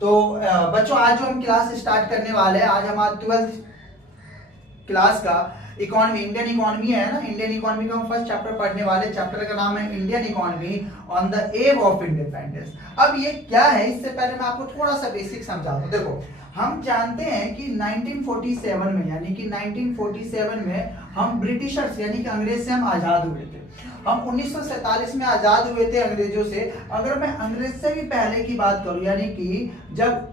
तो बच्चों आज जो हम क्लास स्टार्ट करने वाले हैं, आज हमारा 12th क्लास का इकोनॉमी, इंडियन इकोनॉमी है ना, इंडियन इकोनॉमी का हम फर्स्ट चैप्टर पढ़ने वाले। चैप्टर का नाम है Indian economy on the above of independence. अब ये क्या है, इससे पहले मैं आपको थोड़ा सा बेसिक समझाता हूँ। देखो, हम जानते हैं कि 1947 में, यानी कि 1947 में हम ब्रिटिशर्स यानी कि अंग्रेज से हम आजाद हुए थे। हम 1947 में आजाद हुए थे अंग्रेजों से। अगर मैं अंग्रेज से भी पहले की बात करूं, यानी कि जब,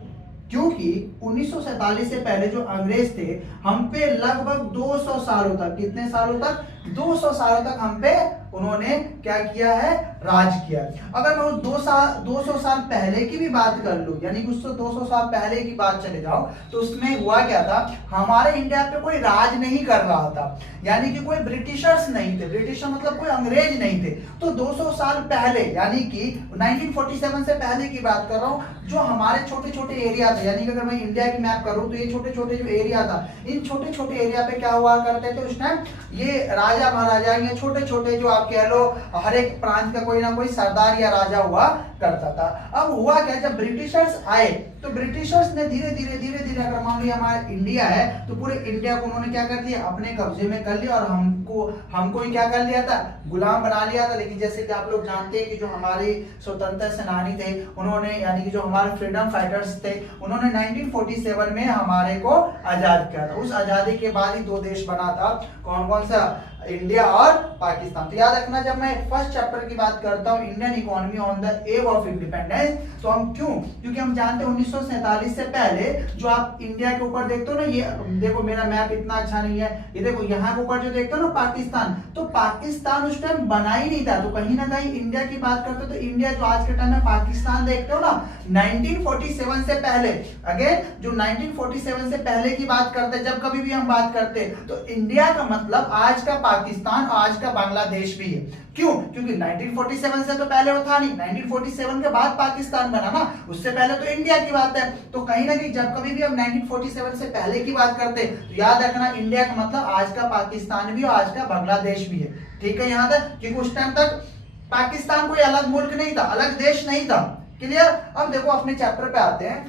क्योंकि 1947 से पहले जो अंग्रेज थे हम पे लगभग 200 सालों तक, कितने सालों तक, 200 सालों तक हम पे उन्होंने क्या किया है, राज किया। अगर मैं उस 200 साल पहले की भी बात कर लूं, यानी कि उससे 200 साल पहले की बात चले जाओ, तो उसमें हुआ क्या था, हमारे इंडिया पे कोई राज नहीं कर रहा था, यानी कि कोई ब्रिटिशर्स नहीं थे, ब्रिटिशर मतलब कोई अंग्रेज नहीं थे। तो 200 साल पहले, यानी कि 1947 से पहले की बात कर रहा हूं, जो हमारे छोटे छोटे एरिया थे, यानी कि अगर मैं इंडिया की मैप करूं तो ये छोटे छोटे जो एरिया था, इन छोटे छोटे एरिया पे क्या हुआ करते थे उस टाइम, ये राजा महाराजा, ये छोटे छोटे जो आप कह लो, हर एक प्रांत का कोई ना कोई सरदार या राजा हुआ करता था। अब हुआ क्या, जब ब्रिटिशर्स आए तो ब्रिटिशर्स ने धीरे धीरे अगर मान लिया हमारा इंडिया है तो पूरे इंडिया को उन्होंने क्या कर दिया, अपने कब्जे में कर लिया, और हमको ही क्या कर लिया था, गुलाम बना लिया था। लेकिन जैसे कि आप लोग जानते हैं कि जो हमारे स्वतंत्रता सेनानी थे उन्होंने, यानी कि जो हमारे फ्रीडम फाइटर्स थे, उन्होंने 1947 में हमारे को आजाद किया था। उस आजादी के बाद ही दो देश बना था, कौन कौन सा, इंडिया और पाकिस्तान। तो याद रखना, जब मैं फर्स्ट चैप्टर की बात करता हूं Indian economy on the above of independence, तो हम क्यों, क्योंकि हम जानते हैं 1947 से पहले जो आप इंडिया के ऊपर देखते हो ना, ये देखो मेरा मैप इतना अच्छा नहीं है, ये देखो यहाँ के ऊपर जो देखते हो ना पाकिस्तान, तो पाकिस्तान उस टाइम बना ही नहीं था। तो कहीं ना कहीं इंडिया की बात करते हो तो इंडिया जो आज के टाइम में पाकिस्तान देखते हो ना, 1947 से पहले, अगेन जो 1947 से पहले की बात करते हैं, जब कभी भी हम बात करते हैं तो इंडिया का मतलब आज का पाकिस्तान और आज का बांग्लादेश भी है। क्यों, क्योंकि 1947 से तो पहले वो था नहीं, 1947 के बाद पाकिस्तान बना ना, उससे पहले तो इंडिया की बात है। तो कहीं ना कहीं जब कभी भी हम 1947 से पहले की बात करते हैं तो याद रखना, इंडिया का मतलब आज का पाकिस्तान भी और आज का बांग्लादेश भी है। ठीक है यहाँ तक, क्योंकि उस टाइम तक पाकिस्तान कोई अलग मुल्क नहीं था, अलग देश नहीं था। क्लियर। अब देखो अपने चैप्टर पे आते हैं,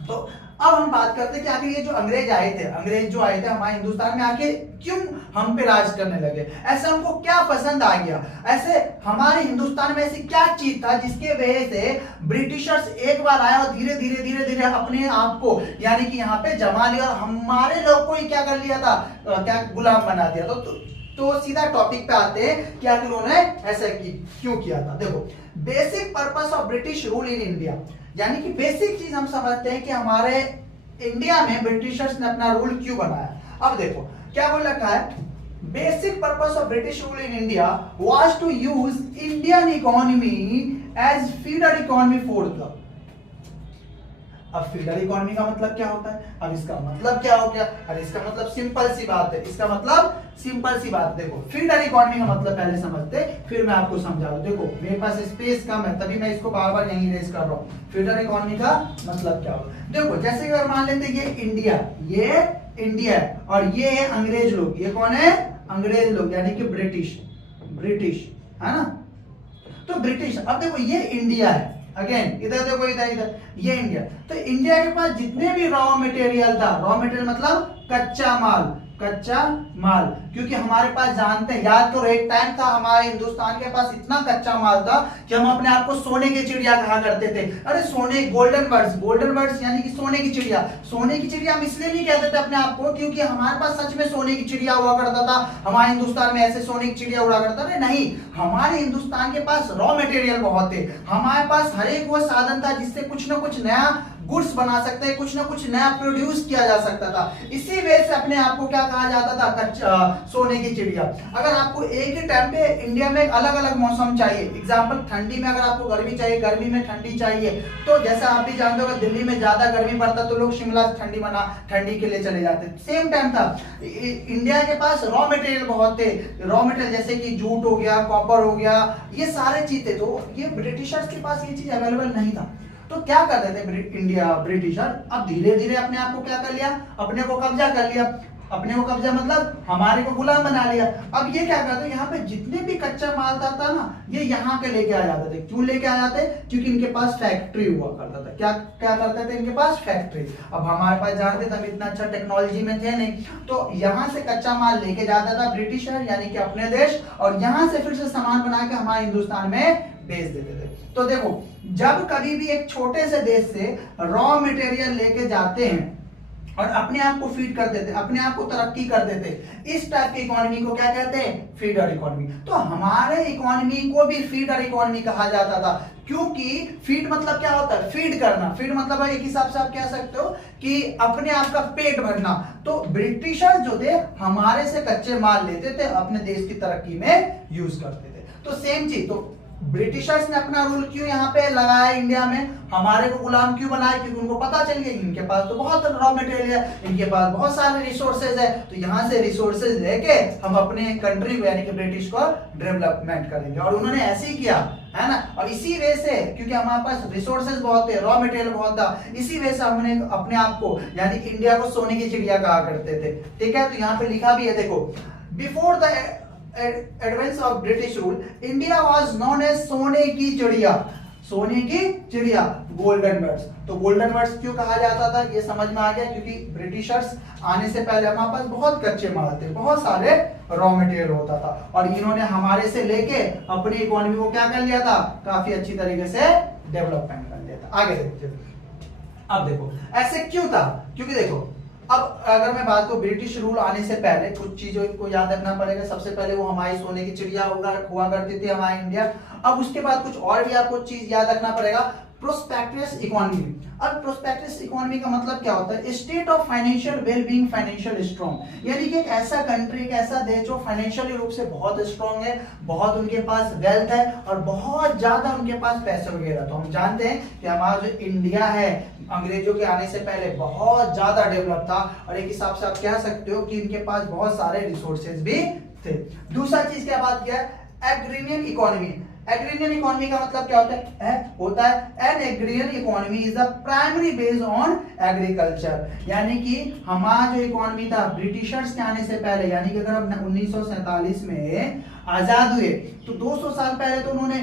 तो अब हम बात करते हैं कि आखिर ये जो अंग्रेज आए थे, अंग्रेज जो आए थे हमारे हिंदुस्तान में आके क्यों हम पे राज करने लगे, ऐसा हमको क्या पसंद आ गया, ऐसे हमारे हिंदुस्तान में ऐसी क्या चीज था जिसके वजह से ब्रिटिशर्स एक बार आया और धीरे धीरे अपने आप को, यानी कि यहाँ पे जमा लिया और हमारे लोग को ही क्या कर लिया था, क्या गुलाम बना दिया। तो सीधा टॉपिक पे आते हैं कि आखिर उन्होंने ऐसा क्यों किया था। देखो, basic purpose of British rule in India, यानी कि बेसिक चीज हम समझते हैं कि हमारे इंडिया में ब्रिटिशर्स ने अपना रूल क्यों बनाया। अब देखो क्या बोल रखा है, basic purpose of British rule in India was to use Indian economy as feeder economy for the. अब फीडर इकोनॉमी का मतलब क्या होता है, अब इसका मतलब क्या हो गया, अरे इसका मतलब सिंपल सी बात है, इसका मतलब सिंपल सी बात। देखो फीडर इकोनॉमी का मतलब पहले समझते, फिर मैं आपको समझाऊं। देखो मेरे पास स्पेस कम है, तभी मैं इसको बार बार यहीं रेज कर रहा हूं। फीडर इकोनॉमी का मतलब क्या होगा, देखो जैसे अगर मान लेते ये इंडिया, ये इंडिया है और ये है अंग्रेज लोग, ये कौन है, अंग्रेज लोग, यानी कि ब्रिटिश है ना। तो ब्रिटिश, अब देखो ये इंडिया है, अगेन इधर देखो, इधर ये इंडिया। तो इंडिया के पास जितने भी रॉ मटेरियल था, रॉ मटेरियल मतलब कच्चा माल, क्योंकि हमारे पास जानते हैं, याद करो एक टाइम था हमारे हिंदुस्तान के पास इतना कच्चा माल था कि हम अपने आप को सोने की चिड़िया कहा करते थे। अरे सोने, गोल्डन बर्ड्स यानी कि सोने की चिड़िया हम इसलिए नहीं कहते थे अपने आप को क्योंकि हमारे पास सच में सोने की चिड़िया हुआ करता था, हमारे हिंदुस्तान में ऐसे सोने की चिड़िया उड़ा करता था। नहीं, हमारे हिंदुस्तान के पास रॉ मटेरियल बहुत थे, हमारे पास हर एक वो साधन था जिससे कुछ ना कुछ नया गुड्स बना सकते हैं, कुछ ना कुछ नया प्रोड्यूस किया जा सकता था। इसी वजह से अपने आप को क्या कहा जाता था, सोने की चिड़िया। अगर आपको एक ही टाइम पे इंडिया में अलग अलग मौसम चाहिए, एग्जांपल ठंडी में अगर आपको गर्मी चाहिए, गर्मी में ठंडी चाहिए, तो जैसा आप भी जानते हो दिल्ली में ज्यादा गर्मी पड़ता तो लोग शिमला ठंडी के लिए चले जाते। सेम टाइम था, इंडिया के पास रॉ मटेरियल बहुत थे, रॉ मटेरियल जैसे कि जूट हो गया, कॉपर हो गया, ये सारे चीज थे। तो ये ब्रिटिशर्स के पास ये चीज अवेलेबल नहीं था। तो क्या कर रहे थे ब्रिटिशर, अब धीरे धीरे अपने आप को क्या कर लिया, अपने को कब्जा कर लिया। अपने को कब्जा मतलब हमारे को गुलाम बना लिया। अब ये क्या करते, यहाँ पे जितने भी कच्चा माल था ना, ये यहाँ के लेके आ जाते थे। क्यों लेके आ जाते? क्योंकि इनके पास फैक्ट्री हुआ करता था। क्या क्या करते थे? इनके पास फैक्ट्री। अब हमारे पास जानते थे, हम इतना अच्छा टेक्नोलॉजी में थे नहीं, तो यहाँ से कच्चा माल लेके जाता था ब्रिटिशर यानी कि अपने देश, और यहाँ से फिर से सामान बना के हमारे हिंदुस्तान में बेच देते थे। तो देखो, जब कभी भी एक छोटे से देश से रॉ मटेरियल लेके जाते हैं और अपने आप को फीड कर देते, अपने आप को तरक्की कर देते, इस टाइप की इकोनॉमी को क्या कहते हैं? Feeder economy. तो हमारे इकोनॉमी को भी फीडर इकोनॉमी कहा जाता था, क्योंकि फीड मतलब क्या होता है? फीड करना। फीड मतलब एक हिसाब से आप कह सकते हो कि अपने आप का पेट भरना। तो ब्रिटिशर जो थे हमारे से कच्चे माल लेते थे, अपने देश की तरक्की में यूज करते थे। तो सेम चीज, तो ब्रिटिशर्स ने अपना रूल क्यों यहाँ पे लगाया इंडिया में, हमारे को गुलाम क्यों बनाया? क्योंकि उनको पता चल गया इनके पास तो बहुत रॉ मटेरियल है, इनके पास बहुत सारे रिसोर्सेज है, तो यहाँ से रिसोर्सेज लेके हम अपने कंट्री को यानी कि ब्रिटिश को डेवलपमेंट करेंगे। और उन्होंने ऐसे ही किया, है ना। और इसी वजह से, क्योंकि हमारे पास रिसोर्सेज बहुत है, रॉ मटेरियल बहुत था, इसी वजह से हमने अपने आप को यानी इंडिया को सोने की चिड़िया कहा करते थे। ठीक है, तो यहाँ पे लिखा भी है, देखो, before the advent of British rule India was known as सोने की चिड़िया। सोने की चिड़िया, गोल्डन बर्ड्स। तो गोल्डन बर्ड्स क्यों कहा जाता था, ये समझ में आ गया, क्योंकि ब्रिटिशर्स आने से पहले हमारे पास बहुत कच्चे माल थे, बहुत सारे रॉ मटेरियल होता था, और इन्होंने हमारे से लेके अपनी इकोनॉमी को क्या कर लिया था? काफी अच्छी तरीके से डेवलपमेंट कर लिया था। आगे देखते हैं। अब देखो ऐसे क्यों था, क्योंकि देखो, अब अगर मैं बात करूं ब्रिटिश रूल आने से पहले कुछ चीजों को याद रखना पड़ेगा। सबसे पहले वो हमारी सोने की चिड़िया हुआ करती थी हमारी इंडिया। अब उसके बाद कुछ और भी आपको चीज याद रखना पड़ेगा, प्रोस्पेक्टस इकोनॉमी। अब प्रोस्पेक्टस इकोनॉमी का मतलब क्या होता है? State of financial wellbeing, financial strong, यानी कि एक ऐसा कंट्री, एक ऐसा देश जो फाइनेंशियली रूप से बहुत स्ट्रॉन्ग है, बहुत उनके पास वेल्थ है और बहुत ज्यादा उनके पास पैसे वगैरह। तो हम जानते हैं कि हमारा जो इंडिया है अंग्रेजों के आने से पहले बहुत ज्यादा डेवलप था, और एक हिसाब से आप कह सकते हो कि इनके पास बहुत सारे रिसोर्सेज भी थे। दूसरा चीज क्या बात किया? Agrarian economy. एग्रीरियन इकोनॉमी का मतलब क्या होता है an agrarian economy is the primary based on agriculture. यानी कि हमारा जो इकोनॉमी था ब्रिटिशर्स के आने से पहले, यानी कि अगर हम 1947 में आजाद हुए तो 200 साल पहले तो उन्होंने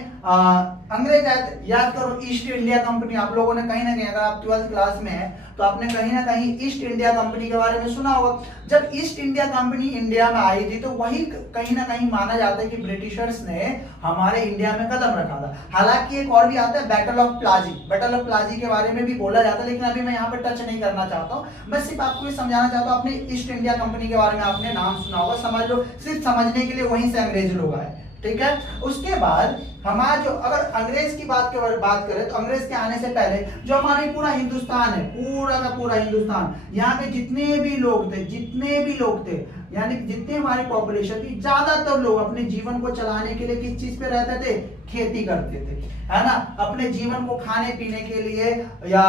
अंग्रेज याद करो, ईस्ट इंडिया कंपनी। आप लोगों ने कहीं ना कहीं, अगर आप 12th क्लास में है तो आपने कहीं ना कहीं ईस्ट इंडिया कंपनी के बारे में सुना होगा। जब ईस्ट इंडिया कंपनी इंडिया में आई थी तो वही कहीं ना कहीं माना जाता है कि ब्रिटिशर्स ने हमारे इंडिया में कदम रखा था। हालांकि एक और भी आता है बैटल ऑफ प्लाजी। बैटल ऑफ प्लाजी के बारे में भी बोला जाता है, लेकिन अभी मैं यहाँ पे टच नहीं करना चाहता हूँ। मैं सिर्फ आपको ये समझाना चाहता हूँ, अपने ईस्ट इंडिया कंपनी के बारे में आपने नाम सुना होगा, समझ लो, सिर्फ समझने के लिए वहीं से अंग्रेज लोग आए। ठीक है, उसके बाद हमारा जो, अगर अंग्रेज की बात करें तो अंग्रेज के आने से पहले जो हमारे पूरा हिंदुस्तान है, पूरा का पूरा हिंदुस्तान, यहाँ के जितने भी लोग थे, यानी जितने हमारी पॉपुलेशन थी, ज्यादातर लोग अपने जीवन को चलाने के लिए किस चीज पे रहते थे? खेती करते थे, है ना। अपने जीवन को खाने पीने के लिए या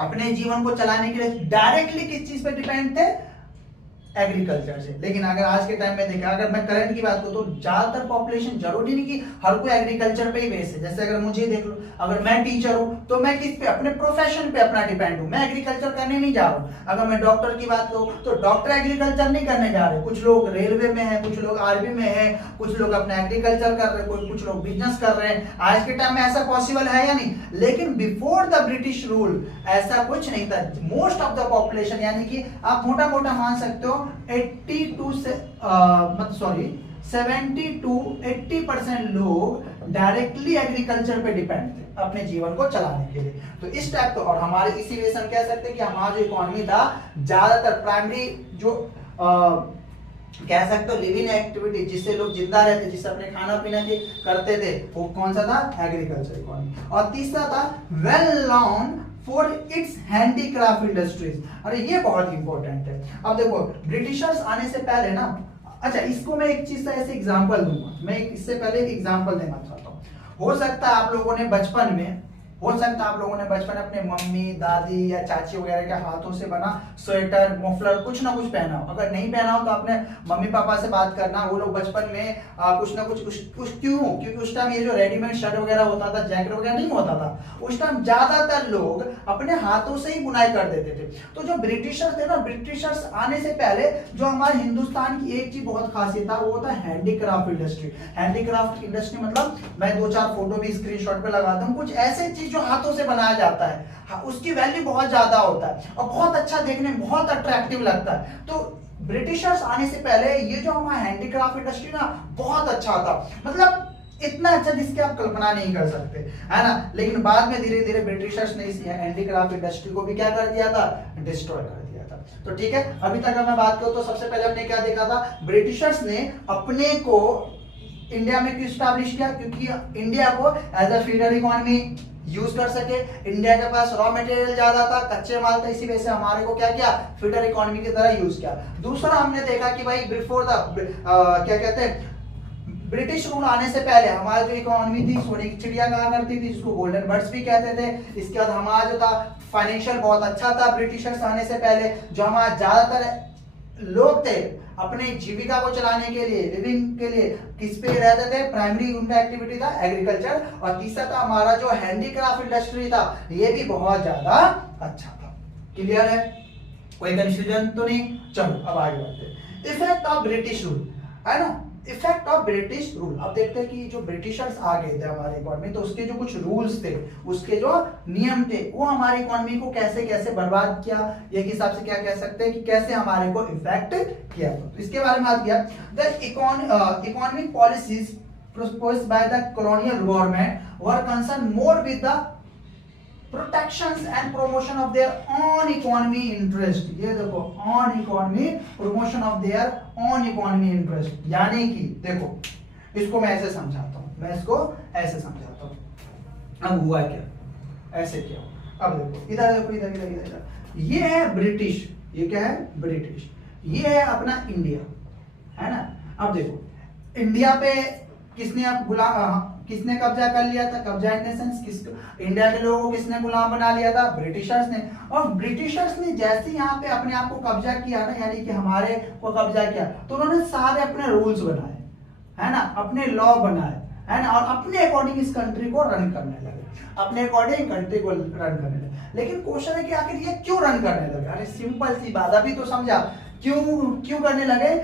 अपने जीवन को चलाने के लिए डायरेक्टली किस चीज पे डिपेंड थे? एग्रीकल्चर से। लेकिन अगर आज के टाइम में देखा, अगर मैं करंट की बात करूं तो ज्यादातर पॉपुलेशन, जरूरी नहीं कि हर कोई एग्रीकल्चर पे ही बेस है। जैसे अगर मुझे देख लो, अगर मैं टीचर हूं तो मैं किस पे? अपने प्रोफेशन पे अपना डिपेंड हूं, मैं एग्रीकल्चर करने नहीं जा रहा हूं। अगर मैं डॉक्टर की बात करूं तो डॉक्टर एग्रीकल्चर नहीं करने जा रहे, कुछ लोग रेलवे में है, कुछ लोग आर्मी में है, कुछ लोग अपना एग्रीकल्चर कर रहे हैं, कुछ लोग बिजनेस कर रहे हैं। आज के टाइम में ऐसा पॉसिबल है या नहीं? लेकिन बिफोर द ब्रिटिश रूल ऐसा कुछ नहीं था। मोस्ट ऑफ द पॉपुलेशन, यानी कि आप मोटा मोटा मान सकते हो 70 to 80% लोग डायरेक्टली एग्रीकल्चर पे डिपेंड थे अपने जीवन को चलाने के लिए। तो इस टाइप का, और हमारे इसी वजह से हम कह सकते हैं कि हमारा जो इकोनॉमी था, ज्यादातर प्राइमरी जो कह सकते हो लिविंग एक्टिविटी, जिससे लोग जिंदा रहते, जिससे अपने खाना पीना करते थे, वो कौन सा था? Agriculture economy. और तीसरा था well known for its handicraft industries. अरे ये बहुत इंपॉर्टेंट है। अब देखो, ब्रिटिशर्स आने से पहले ना, अच्छा इसको मैं एक चीज का ऐसे एग्जांपल दूंगा, मैं इससे पहले एक एग्जांपल देना चाहता हूँ। हो सकता है आप लोगों ने बचपन में हो सकता है आप लोगों ने बचपन अपने मम्मी दादी या चाची वगैरह के हाथों से बना स्वेटर मफलर कुछ ना कुछ पहना हो। अगर नहीं पहना हो तो अपने मम्मी पापा से बात करना, वो लोग बचपन में कुछ ना कुछ क्यों, क्योंकि उस टाइम ये जो रेडीमेड शर्ट वगैरह होता था, जैकेट वगैरह नहीं होता था, उस टाइम ज्यादातर लोग अपने हाथों से ही बुनाई कर देते थे। तो जो ब्रिटिशर्स थे ना, ब्रिटिशर्स आने से पहले जो हमारे हिंदुस्तान की एक चीज बहुत खासियत था वो था हैंडीक्राफ्ट इंडस्ट्री। हैंडीक्राफ्ट इंडस्ट्री मतलब मैं 2-4 फोटो भी स्क्रीनशॉट पे लगाता हूँ, कुछ ऐसे चीज जो हाथों से बनाया जाता है, हाँ, उसकी वैल्यू बहुत ज्यादा होता है और बहुत अच्छा देखने में बहुत अट्रैक्टिव लगता है। तो ब्रिटिशर्स आने से पहले ये जो हमारा हैंडीक्राफ्ट इंडस्ट्री ना बहुत अच्छा था, मतलब इतना अच्छा जिसकी आप कल्पना नहीं कर सकते, है ना। लेकिन बाद में धीरे धीरे ब्रिटिशर्स ने इस हैंडीक्राफ्ट इंडस्ट्री को भी क्या कर दिया था, डिस्ट्रॉय कर दिया था। तो ठीक है, अभी तक अगर मैं बात करूं तो सबसे पहले हमने क्या देखा था, ब्रिटिशर्स ने अपने को इंडिया में क्यों स्टैब्लिश किया, क्योंकि इंडिया को as a feeder economy use कर सके। इंडिया के पास रॉ मटेरियल ज्यादा था, कच्चे माल था, इसी वजह से हमारे को क्या किया, फीडर इकोनॉमी की तरह यूज किया। दूसरा हमने देखा कि भाई बिफोर द क्या कहते हैं, ब्रिटिश रूल आने से पहले हमारी जो इकोनॉमी थी सोने की चिड़िया कहा करती थी, जिसको गोल्डन बर्ड्स भी कहते थे। इसके बाद हमारा जो था फाइनेंशियल बहुत अच्छा था ब्रिटिशर्स आने से पहले। जो हमारे ज्यादातर लोग थे अपने जीविका को चलाने के लिए, लिविंग के लिए किस पे रहते थे, प्राइमरी उनका एक्टिविटी था एग्रीकल्चर। और तीसरा था हमारा जो हैंडीक्राफ्ट इंडस्ट्री था, ये भी बहुत ज्यादा अच्छा था। क्लियर है, कोई कंफ्यूजन तो नहीं। चलो अब आगे बढ़ते हैं। इफेक्ट ऑफ ब्रिटिश रूल, है ना, इफेक्ट ऑफ ब्रिटिश रूल। अब देखते हैं कि जो ब्रिटिशर्स आ गए थे हमारे इकोनॉमी, तो उसके जो कुछ रूल्स थे, उसके जो नियम थे, वो हमारी इकोनॉमी को कैसे कैसे बर्बाद किया, ये के हिसाब से क्या कह सकते हैं कि कैसे हमारे को इफेक्ट किया। तो इसके बारे में बात किया, the economic policies proposed by the colonial government were concerned more with the protections and promotion of their own economy interest। ये देखो, on economy promotion of their own economy interest, यानी कि देखो इसको मैं ऐसे समझाता हूँ, मैं इसको ऐसे समझाता हूँ। अब हुआ क्या, ऐसे क्या, अब देखो इधर देखो, इधर इधर इधर इधर, ये है ब्रिटिश, ये क्या है ब्रिटिश, ये है अपना इंडिया, है ना। अब देखो इंडिया पे किसने कब्जा कर लिया था, कब्जा इन द सेंस किस, इंडिया के लोगों को किसने गुलाम बना लिया था, ब्रिटिशर्स ने। और ब्रिटिशर्स ने जैसे यहाँ पे अपने आप को कब्जा किया ना, यानी कि हमारे को कब्जा किया, तो उन्होंने सारे अपने रूल्स बनाए, है ना, अपने लॉ बनाए, है ना, और अपने अकॉर्डिंग इस कंट्री को रन करने लगे, अपने अकॉर्डिंग कंट्री को रन करने लगे। लेकिन क्वेश्चन है कि आखिर ये क्यों रन करने लगे। अरे सिंपल सी बात, अभी तो समझा क्यों करने लगे,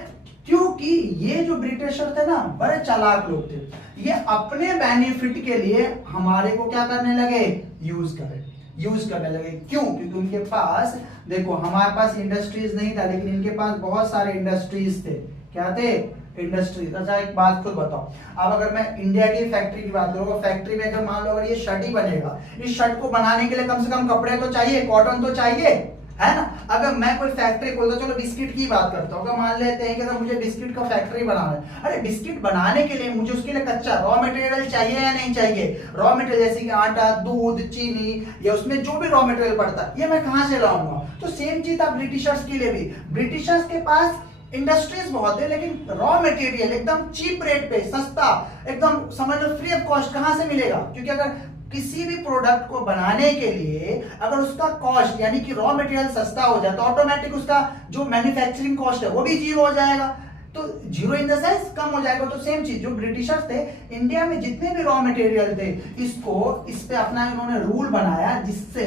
क्योंकि ये जो ब्रिटिशर थे ना बड़े चालाक लोग थे, ये अपने बेनिफिट के लिए हमारे को क्या करने लगे, यूज करने लगे। क्यों, क्योंकि उनके पास देखो, हमारे पास इंडस्ट्रीज नहीं था, लेकिन इनके पास बहुत सारे इंडस्ट्रीज थे। क्या थे, इंडस्ट्रीज। अच्छा एक बात खुद बताओ, अब अगर मैं इंडिया की फैक्ट्री की बात करूँ, फैक्ट्री में अगर मान लो अगर ये शर्ट ही बनेगा, इस शर्ट को बनाने के लिए कम से कम कपड़े तो चाहिए, कॉटन तो चाहिए, है ना। अगर मैं कोई फैक्ट्री खोलता, चलो बिस्किट की बात करता हूँ, अगर मान लेते हैं कि अगर मुझे बिस्किट का फैक्ट्री बनाना है, अरे बिस्किट बनाने के लिए मुझे उसके लिए कच्चा रॉ मटेरियल चाहिए या नहीं चाहिए, रॉ मटेरियल जैसे कि आटा, दूध, चीनी, या उसमें जो भी रॉ मटेरियल पड़ता है, ये मैं कहाँ से लाऊंगा। तो सेम चीज था ब्रिटिशर्स के लिए भी। ब्रिटिशर्स के पास इंडस्ट्रीज बहुत है, लेकिन रॉ मटेरियल एकदम चीप रेट पे, सस्ता, एकदम समझ लो फ्री ऑफ कॉस्ट कहाँ से मिलेगा। क्योंकि अगर किसी भी प्रोडक्ट को बनाने के लिए अगर उसका कॉस्ट यानी कि रॉ मटेरियल सस्ता हो जाए, तो ऑटोमेटिक उसका जो मैन्युफैक्चरिंग कॉस्ट है वो भी जीरो हो जाएगा। तो जीरो इन द सेंस कम हो जाएगा। तो सेम चीज, जो ब्रिटिशर्स थे, इंडिया में जितने भी रॉ मटेरियल थे, इस पे अपना इन्होंने रूल बनाया, जिससे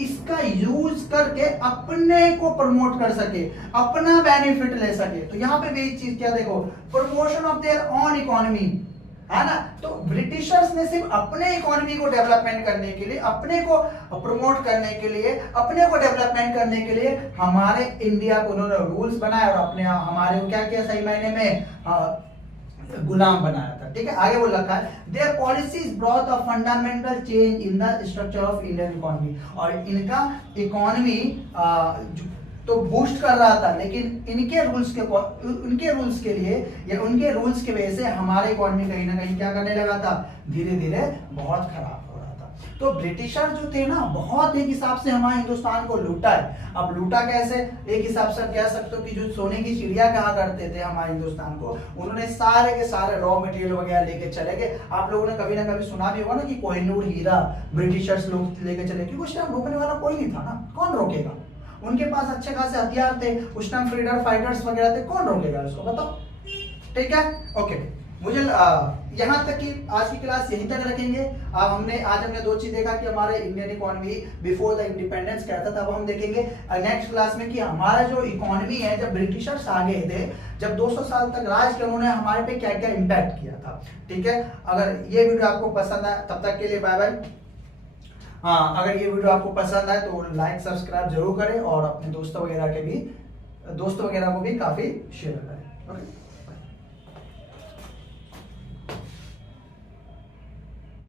इसका यूज करके अपने को प्रमोट कर सके, अपना बेनिफिट ले सके। तो यहाँ पे भी चीज क्या देखो, promotion of their own economy, है ना। तो ब्रिटिशर्स ने सिर्फ अपने इकोनॉमी को डेवलपमेंट करने के लिए, अपने को प्रमोट करने के लिए, अपने को डेवलपमेंट करने के लिए हमारे इंडिया को उन्होंने रूल्स बनाए और अपने हमारे को क्या किया, सही मायने में गुलाम बनाया था। ठीक है, आगे बोल रखा है, there policies brought a fundamental change in the structure of Indian economy. और इनका इकोनॉमी तो बूस्ट कर रहा था, लेकिन उनके रूल्स के लिए या उनके रूल्स की वजह से हमारे इकोनॉमी कहीं ना कहीं क्या करने लगा था, धीरे धीरे बहुत खराब हो रहा था। तो ब्रिटिशर जो थे ना बहुत एक हिसाब से हमारे हिंदुस्तान को लूटा है। अब लूटा कैसे, एक हिसाब से कह सकते हो कि जो सोने की चिड़िया कहा करते थे हमारे हिंदुस्तान को, उन्होंने सारे के सारे रॉ मटेरियल वगैरह लेके चले गए। आप लोगों ने कभी ना कभी सुना भी होगा ना कि कोहिनूर हीरा ब्रिटिशर्स लोग लेके चले, क्योंकि उस टाइम रोकने वाला कोई नहीं था ना, कौन रोकेगा, उनके पास अच्छे खासे हथियार थे, उस टाइम फ्रीडम फाइटर्स वगैरह थे, कौन रोकेगा उसको, बताओ। ठीक है, ओके। मुझे यहाँ तक कि आज की क्लास यहीं तक रखेंगे। आज हमने दो चीज देखा कि हमारे Indian economy before the independence क्या था। तब हम देखेंगे नेक्स्ट क्लास में कि हमारा जो इकोनॉमी है, जब ब्रिटिशर्स आ गए थे, जब 200 साल तक राज किया उन्होंने, हमारे पे क्या क्या इम्पैक्ट किया था। ठीक है, अगर ये वीडियो आपको पसंद आए तब तक के लिए बाय बाय। हाँ, अगर ये वीडियो आपको पसंद आए तो लाइक सब्सक्राइब जरूर करें और अपने दोस्तों वगैरह को भी काफी शेयर करें। ओके।